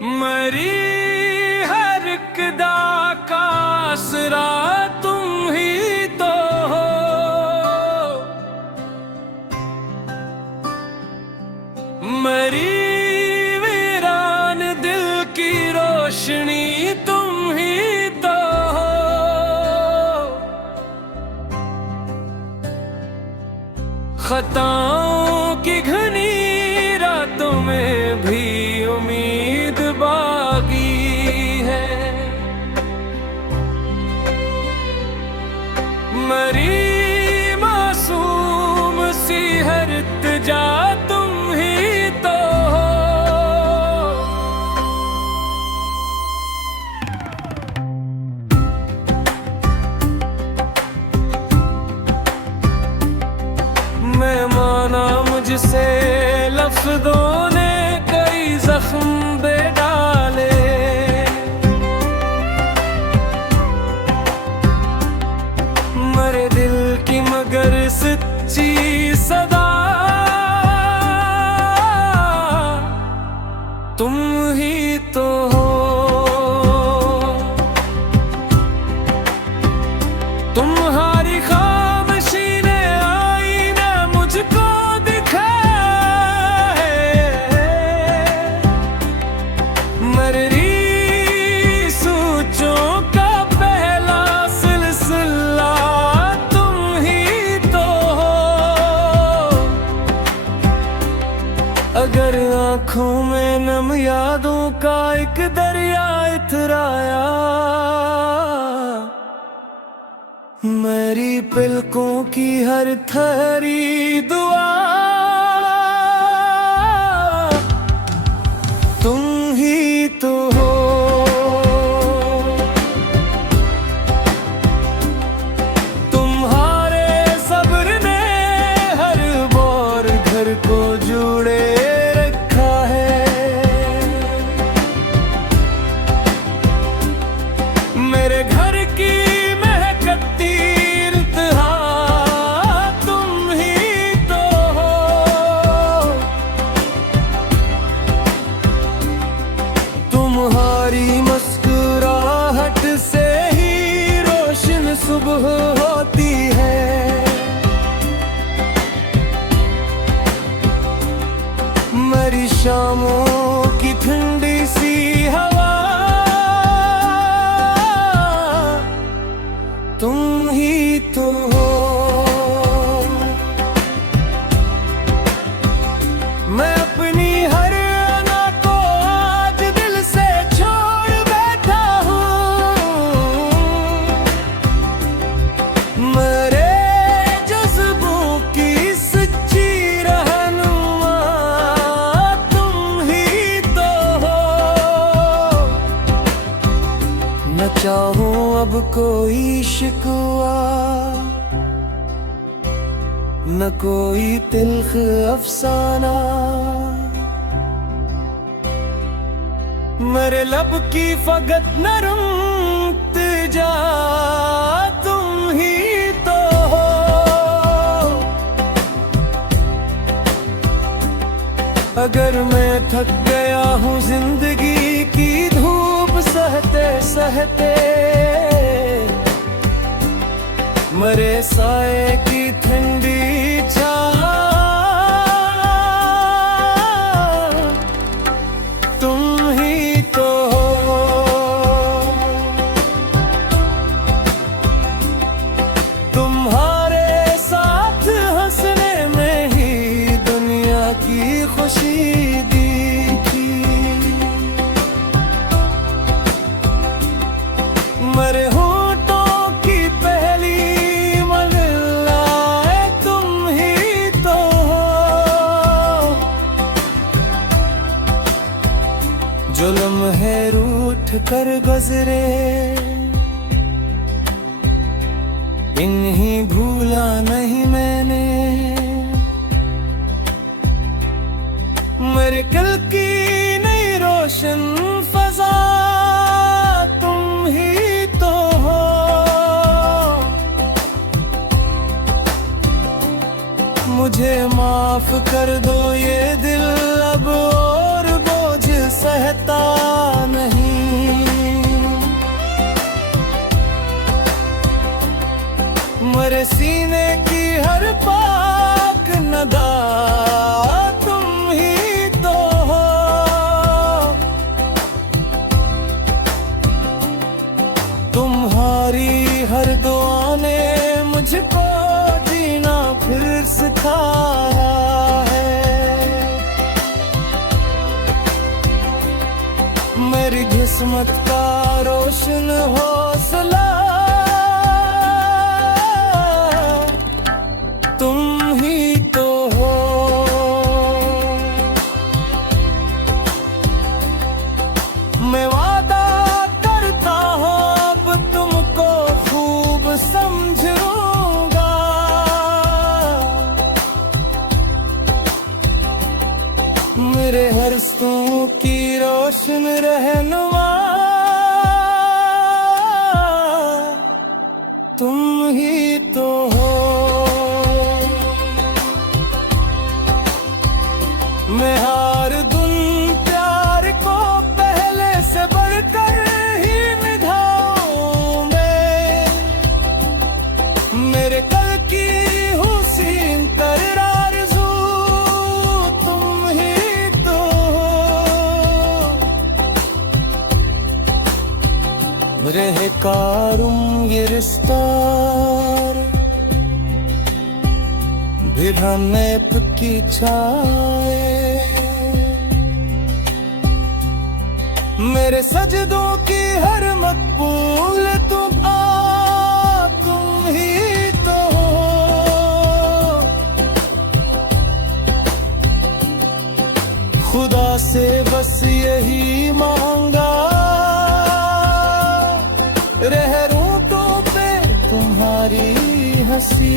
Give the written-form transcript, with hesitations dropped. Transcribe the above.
मरी हर कदा का आसरा तुम ही तो हो। मरी वीरान दिल की रोशनी तुम ही तो हो। खताओं की घनी रातों में भी उम्मीद बागी है। मरी मासूम सी हर इल्तिजा तुम ही तो हो। मैं माना मुझसे लफ्ज़ों ने कई जख्म दे डाले। मरे दिल की मगर सच्ची सदा तुम ही तो हो। तुम्हारी खामोशी ने आईना मुझको अगर आँखों में नम यादों का एक दरिया इतराया। मेरी पलकों की हर थरी दुआ तुम ही तो हो। तुम्हारे सब्र ने हर बोर घर को जोड़े मेरे घर की महकती इंतहा तुम ही तो हो। तुम्हारी मुस्कुराहट से ही रोशन सुबह होती है। मेरी शामों की ठंडी सी हवा तुम ही तो हो। मैं अपनी हर अना को आज दिल से छोड़ बैठा हूँ। मेरे जज्बों की सच्ची रहनुमा तुम ही तो हो। न चाहूं अब कोई शिकवा न कोई तिल्ख अफसाना। मेरे लब की फकत नरम इल्तिजा तुम ही तो हो। अगर मैं थक गया हूँ जिंदगी की धूप सहते सहते। मरे साए की ठंडी छाँव तुम ही तो हो। तुम्हारे साथ हंसने में ही दुनिया की खुशी दी थी। मरे होठों की पहली जो लम्हे रूठ कर गुजरे इन्हीं भूला नहीं मैंने। मेरे कल की नई रोशन फजा तुम ही तो हो। मुझे माफ कर दो ये दिल अब और बोझ सहता पता नहीं। मेरे सीने की हर पाक नदा तुम ही तो हो। तुम्हारी हर दुआ ने मुझको जीना फिर सिखाया है। मेरी किस्मत का रोशन हौसला तुम ही तो हो। मैं वादा करता हूँ अब तुमको खूब समझूंगा। मेरे हर सू की रोशन रहनुमा तुम ही तो हो। मैं हर दिन प्यार को पहले से बढ़कर ही निभाऊं मैं। मेरे कल की हुसीन तर आरज़ू तुम ही तो हो। रहे कारुम ये रिश्ता बिरहने की छाए। मेरे सजदों की हर मकबूल तुम ही तो हो। खुदा से बस यही मांगा रह रूठों पे तुम्हारी हंसी।